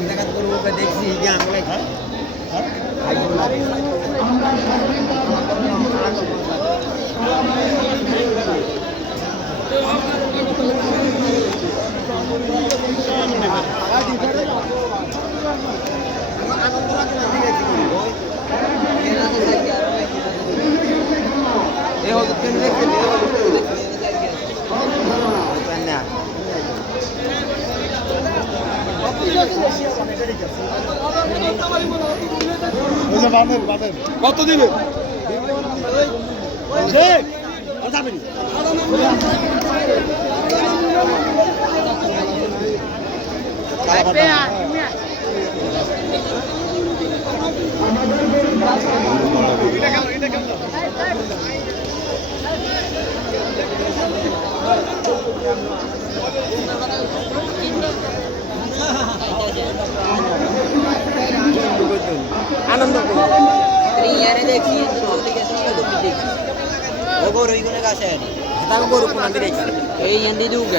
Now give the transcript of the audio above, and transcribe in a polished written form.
জায়গা করবো দেখছি যে আমরা কত দিবে আনন্দ ইয়ারে দেখছি দেখছি গরু ওইগুলো গাছে গরু কোন দেখছি এই এন্দি দুগা